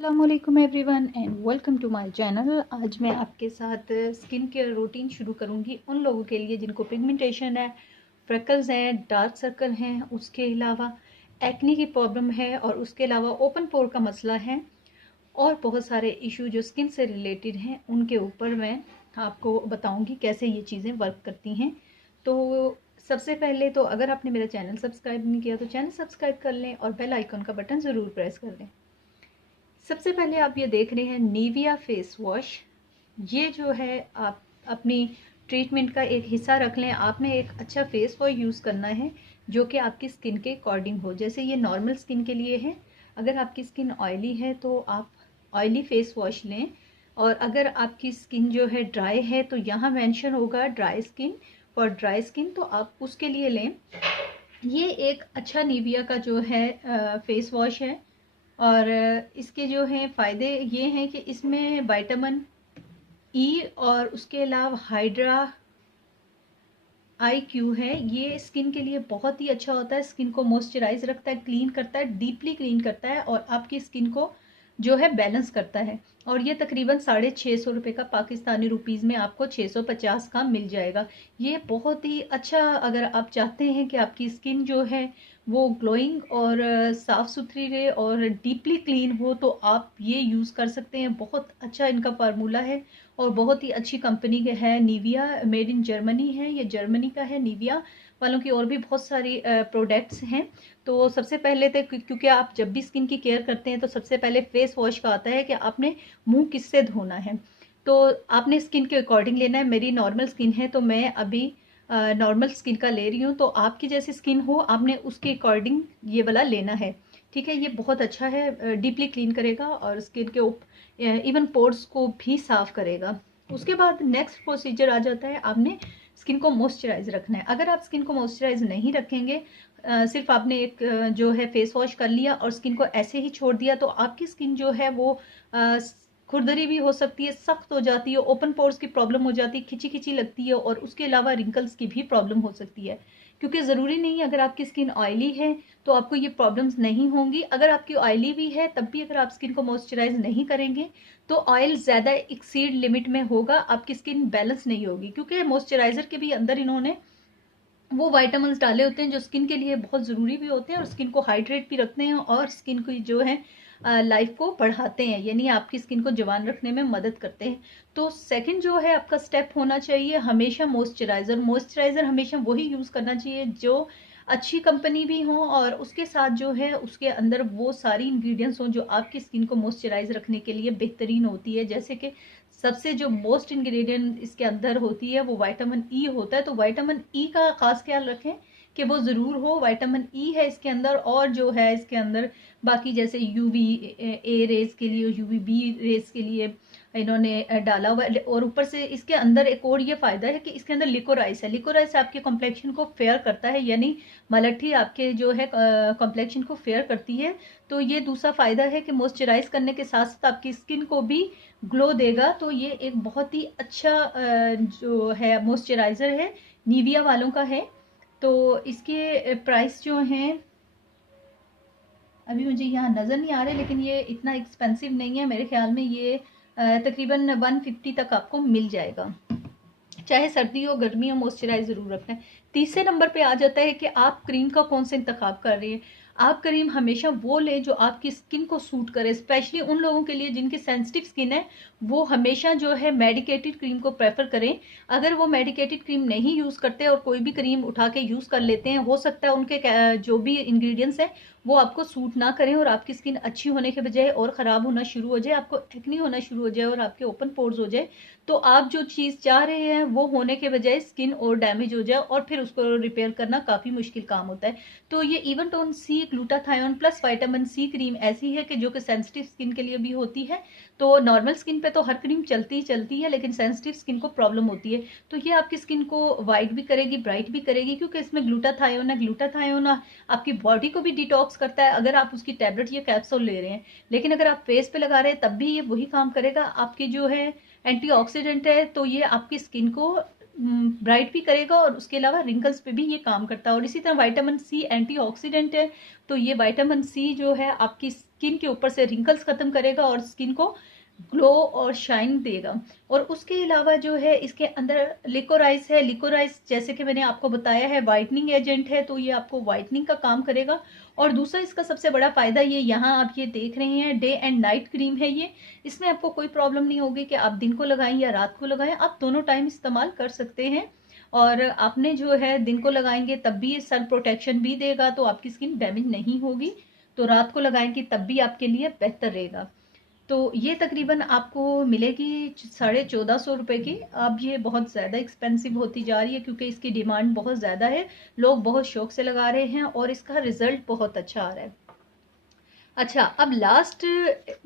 अस्सलामुअलैकुम everyone and welcome to my channel. आज मैं आपके साथ स्किन केयर रूटीन शुरू करूंगी उन लोगों के लिए जिनको पिगमेंटेशन है, फ्रेकल्स हैं, डार्क सर्कल हैं, उसके अलावा एक्ने की प्रॉब्लम है और उसके अलावा ओपन पोर का मसला है और बहुत सारे इशू जो स्किन से रिलेटेड हैं उनके ऊपर मैं आपको बताऊंगी कैसे ये चीज़ें वर्क करती हैं। तो सबसे पहले तो अगर आपने मेरा चैनल सब्सक्राइब नहीं किया तो चैनल सब्सक्राइब कर लें और बेल आइकन का बटन ज़रूर प्रेस कर लें। सबसे पहले आप ये देख रहे हैं निविया फेस वॉश। ये जो है आप अपनी ट्रीटमेंट का एक हिस्सा रख लें। आपने एक अच्छा फेस वॉश यूज़ करना है जो कि आपकी स्किन के अकॉर्डिंग हो। जैसे ये नॉर्मल स्किन के लिए है। अगर आपकी स्किन ऑयली है तो आप ऑयली फेस वॉश लें, और अगर आपकी स्किन जो है ड्राई है तो यहाँ मेंशन होगा dry skin, for dry skin, तो आप उसके लिए लें। ये एक अच्छा निविया का जो है फेस वॉश है। और इसके जो हैं फ़ायदे ये हैं कि इसमें विटामिन ई और उसके अलावा हाइड्रा IQ है। ये स्किन के लिए बहुत ही अच्छा होता है। स्किन को मॉइस्चराइज रखता है, क्लीन करता है, डीपली क्लीन करता है और आपकी स्किन को जो है बैलेंस करता है। और ये तकरीबन 650 का पाकिस्तानी रुपीज़ में आपको 650 का मिल जाएगा। ये बहुत ही अच्छा, अगर आप चाहते हैं कि आपकी स्किन जो है वो ग्लोइंग और साफ़ सुथरी रहे और डीपली क्लीन हो, तो आप ये यूज़ कर सकते हैं। बहुत अच्छा इनका फार्मूला है और बहुत ही अच्छी कंपनी के है। निविया मेड इन जर्मनी है, ये जर्मनी का है। निविया वालों की और भी बहुत सारी प्रोडक्ट्स हैं। तो सबसे पहले तो क्योंकि आप जब भी स्किन की केयर करते हैं तो सबसे पहले फेस वॉश का आता है कि आपने मुंह किससे धोना है। तो आपने स्किन के अकॉर्डिंग लेना है। मेरी नॉर्मल स्किन है तो मैं अभी नॉर्मल स्किन का ले रही हूँ। तो आपकी जैसी स्किन हो आपने उसके अकॉर्डिंग ये वाला लेना है। ठीक है, ये बहुत अच्छा है, डीपली क्लीन करेगा और स्किन के इवन पोर्स को भी साफ करेगा। उसके बाद नेक्स्ट प्रोसीजर आ जाता है, आपने स्किन को मॉइस्चराइज रखना है। अगर आप स्किन को मॉइस्चराइज नहीं रखेंगे, सिर्फ आपने एक जो है फेस वॉश कर लिया और स्किन को ऐसे ही छोड़ दिया, तो आपकी स्किन जो है वो खुरदरी भी हो सकती है, सख्त हो जाती है, ओपन पोर्स की प्रॉब्लम हो जाती है, खिंची खिंची लगती है और उसके अलावा रिंकल्स की भी प्रॉब्लम हो सकती है। क्योंकि ज़रूरी नहीं अगर आपकी स्किन ऑयली है तो आपको ये प्रॉब्लम्स नहीं होंगी। अगर आपकी ऑयली भी है तब भी अगर आप स्किन को मॉइस्चराइज नहीं करेंगे तो ऑयल ज़्यादा एक्सीड लिमिट में होगा, आपकी स्किन बैलेंस नहीं होगी। क्योंकि मॉइस्चराइजर के भी अंदर इन्होंने वो वाइटामिन डाले होते हैं जो स्किन के लिए बहुत ज़रूरी भी होते हैं और स्किन को हाइड्रेट भी रखते हैं और स्किन को जो है लाइफ को बढ़ाते हैं, यानी आपकी स्किन को जवान रखने में मदद करते हैं। तो सेकंड जो है आपका स्टेप होना चाहिए हमेशा मॉइस्चराइज़र। मॉइस्चराइज़र हमेशा वही यूज़ करना चाहिए जो अच्छी कंपनी भी हो और उसके साथ जो है उसके अंदर वो सारी इंग्रेडिएंट्स हों जो आपकी स्किन को मॉइस्चराइज रखने के लिए बेहतरीन होती है। जैसे कि सबसे जो मोस्ट इंग्रेडिएंट इसके अंदर होती है वो विटामिन ई होता है। तो विटामिन ई का खास ख्याल रखें कि वो ज़रूर हो। विटामिन ई है इसके अंदर और जो है इसके अंदर बाकी जैसे यूवी ए रेस के लिए, यूवी बी रेस के लिए इन्होंने डाला हुआ है। और ऊपर से इसके अंदर एक और ये फ़ायदा है कि इसके अंदर लिकोराइस है। लिकोराइस आपके कॉम्प्लेक्शन को फेयर करता है, यानी मलट्ठी आपके जो है कॉम्प्लेक्शन को फेयर करती है। तो ये दूसरा फ़ायदा है कि मॉइस्चराइज करने के साथ साथ आपकी स्किन को भी ग्लो देगा। तो ये एक बहुत ही अच्छा जो है मॉइस्चराइज़र है, निविया वालों का है। तो इसके प्राइस जो हैं अभी मुझे यहाँ नज़र नहीं आ रहे, लेकिन ये इतना एक्सपेंसिव नहीं है। मेरे ख्याल में ये तकरीबन 150 तक आपको मिल जाएगा। चाहे सर्दी हो गर्मी हो, मॉइस्चराइज ज़रूर रखना है। तीसरे नंबर पे आ जाता है कि आप क्रीम का कौन सा इंतखाब कर रहे हैं। आप क्रीम हमेशा वो लें जो आपकी स्किन को सूट करे। स्पेशली उन लोगों के लिए जिनकी सेंसिटिव स्किन है, वो हमेशा जो है मेडिकेटेड क्रीम को प्रेफर करें। अगर वो मेडिकेटेड क्रीम नहीं यूज़ करते और कोई भी क्रीम उठा के यूज़ कर लेते हैं, हो सकता है उनके जो भी इंग्रेडिएंट्स हैं वो आपको सूट ना करें और आपकी स्किन अच्छी होने के बजाय और ख़राब होना शुरू हो जाए, आपको एक्ने होना शुरू हो जाए और आपके ओपन पोर्स हो जाए। तो आप जो चीज़ चाह रहे हैं वो होने के बजाय स्किन और डैमेज हो जाए और फिर उसको रिपेयर करना काफ़ी मुश्किल काम होता है। तो ये Eventone C glutathione plus vitamin C cream ऐसी है कि जो कि सेंसिटिव स्किन के लिए भी होती है। तो नॉर्मल स्किन पे तो हर क्रीम चलती ही चलती है, लेकिन सेंसिटिव स्किन को प्रॉब्लम होती है। तो ये आपकी स्किन को वाइट भी करेगी, ब्राइट भी करेगी, क्योंकि इसमें ग्लूटाथायोन है। ग्लूटाथायोन आपकी बॉडी को भी डिटॉक्स करता है अगर आप उसकी टैबलेट या कैप्सूल ले रहे हैं। लेकिन अगर आप फेस पे लगा रहे हैं तब भी ये वही काम करेगा। आपकी जो है एंटीऑक्सीडेंट है, तो ये आपकी स्किन को ब्राइट भी करेगा और उसके अलावा रिंकल्स पे भी ये काम करता है। और इसी तरह विटामिन सी एंटीऑक्सीडेंट है, तो ये विटामिन सी जो है आपकी स्किन के ऊपर से रिंकल्स खत्म करेगा और स्किन को ग्लो और शाइन देगा। और उसके अलावा जो है इसके अंदर लिकोराइस है। लिकोराइस जैसे कि मैंने आपको बताया है वाइटनिंग एजेंट है, तो ये आपको वाइटनिंग का काम करेगा। और दूसरा इसका सबसे बड़ा फायदा ये यहाँ आप ये देख रहे हैं डे एंड नाइट क्रीम है ये। इसमें आपको कोई प्रॉब्लम नहीं होगी कि आप दिन को लगाएं या रात को लगाएं, आप दोनों टाइम इस्तेमाल कर सकते हैं। और आपने जो है दिन को लगाएंगे तब भी ये सन प्रोटेक्शन भी देगा, तो आपकी स्किन डैमेज नहीं होगी। तो रात को लगाएंगे तब भी आपके लिए बेहतर रहेगा। तो ये तकरीबन आपको मिलेगी 1450 रुपये की। अब ये बहुत ज़्यादा एक्सपेंसिव होती जा रही है क्योंकि इसकी डिमांड बहुत ज़्यादा है, लोग बहुत शौक से लगा रहे हैं और इसका रिजल्ट बहुत अच्छा आ रहा है। अच्छा, अब लास्ट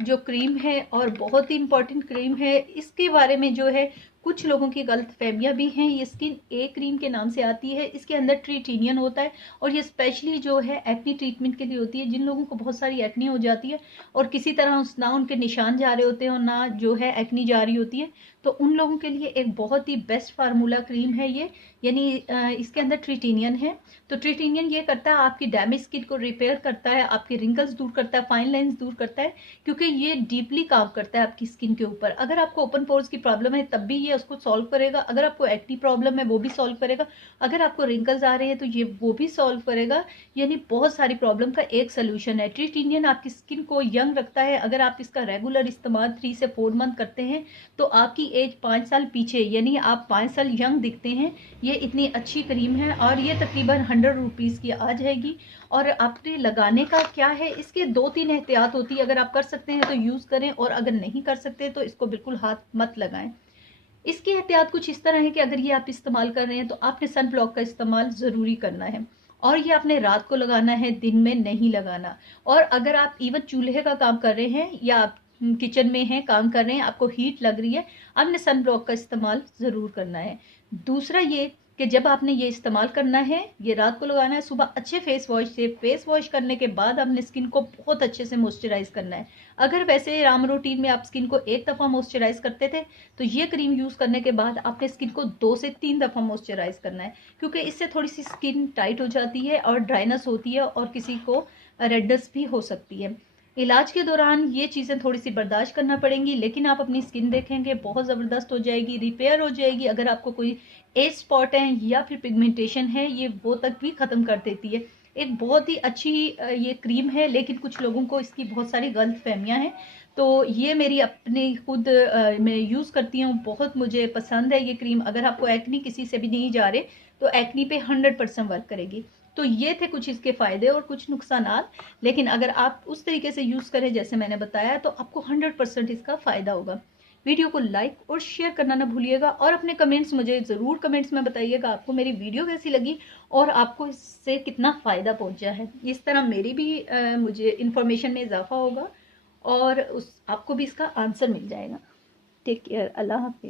जो क्रीम है और बहुत ही इंपॉर्टेंट क्रीम है, इसके बारे में जो है कुछ लोगों की गलत फहमियाँ भी हैं। ये स्किन ए क्रीम के नाम से आती है, इसके अंदर ट्रीटिनियन होता है और ये स्पेशली जो है एक्नी ट्रीटमेंट के लिए होती है। जिन लोगों को बहुत सारी एक्नी हो जाती है और किसी तरह ना उनके निशान जा रहे होते हैं और ना जो है एक्नी जा रही होती है, तो उन लोगों के लिए एक बहुत ही बेस्ट फार्मूला क्रीम है ये। यानी इसके अंदर ट्रीटिनियन है। तो ट्रीटिनियन ये करता है आपकी डैमेज स्किन को रिपेयर करता है, आपके रिंकल्स दूर करता है, फाइन लाइंस दूर करता है, क्योंकि ये डीपली काम करता है आपकी स्किन के ऊपर। अगर आपको ओपन पोर्स की प्रॉब्लम है तब भी ये उसको सॉल्व करेगा, अगर आपको एक्नी प्रॉब्लम है वो भी सॉल्व करेगा, अगर आपको रिंकल्स आ रहे हैं तो ये वो भी सॉल्व करेगा। यानी बहुत सारी प्रॉब्लम का एक सोल्यूशन है। ट्रीटिनियन आपकी स्किन को यंग रखता है। अगर आप इसका रेगुलर इस्तेमाल 3 से 4 मंथ करते हैं तो आपकी एज 5 साल पीछे, यानी आप 5 साल यंग दिखते हैं। ये इतनी अच्छी क्रीम है और ये तकरीबन 100 रुपीज़ की आ जाएगी। और आपने लगाने का क्या है, इसके 2-3 एहतियात होती है। अगर आप कर सकते हैं तो यूज़ करें और अगर नहीं कर सकते तो इसको बिल्कुल हाथ मत लगाएं। इसकी एहतियात कुछ इस तरह है कि अगर ये आप इस्तेमाल कर रहे हैं तो आपने सन ब्लॉक का इस्तेमाल ज़रूरी करना है और ये आपने रात को लगाना है, दिन में नहीं लगाना। और अगर आप इवन चूल्हे का काम कर रहे हैं या आप किचन में हैं, काम कर रहे हैं, आपको हीट लग रही है, आपने सन ब्लॉक का इस्तेमाल ज़रूर करना है। दूसरा ये कि जब आपने ये इस्तेमाल करना है, ये रात को लगाना है, सुबह अच्छे फेस वॉश से फेस वॉश करने के बाद आपने स्किन को बहुत अच्छे से मॉइस्चराइज करना है। अगर वैसे राम रूटीन में आप स्किन को एक दफ़ा मॉइस्चराइज करते थे तो ये क्रीम यूज़ करने के बाद आपने स्किन को 2 से 3 दफ़ा मॉइस्चराइज करना है, क्योंकि इससे थोड़ी सी स्किन टाइट हो जाती है और ड्राइनेस होती है और किसी को रेडनेस भी हो सकती है। इलाज के दौरान ये चीज़ें थोड़ी सी बर्दाश्त करना पड़ेंगी, लेकिन आप अपनी स्किन देखेंगे बहुत ज़बरदस्त हो जाएगी, रिपेयर हो जाएगी। अगर आपको कोई एज स्पॉट है या फिर पिगमेंटेशन है, ये वो तक भी ख़त्म कर देती है। एक बहुत ही अच्छी ये क्रीम है, लेकिन कुछ लोगों को इसकी बहुत सारी गलत फहमियाँ हैं। तो ये मेरी अपने खुद मैं यूज़ करती हूँ, बहुत मुझे पसंद है ये क्रीम। अगर आपको एक्नी किसी से भी नहीं जा रहे तो एक्नी पे 100% वर्क करेगी। तो ये थे कुछ इसके फ़ायदे और कुछ नुकसानात, लेकिन अगर आप उस तरीके से यूज़ करें जैसे मैंने बताया तो आपको 100% इसका फ़ायदा होगा। वीडियो को लाइक और शेयर करना ना भूलिएगा और अपने कमेंट्स मुझे ज़रूर कमेंट्स में बताइएगा आपको मेरी वीडियो कैसी लगी और आपको इससे कितना फ़ायदा पहुंचा है। इस तरह मेरी भी मुझे इन्फॉर्मेशन में इजाफा होगा और आपको भी इसका आंसर मिल जाएगा। टेक केयर, अल्लाह हाफिज़।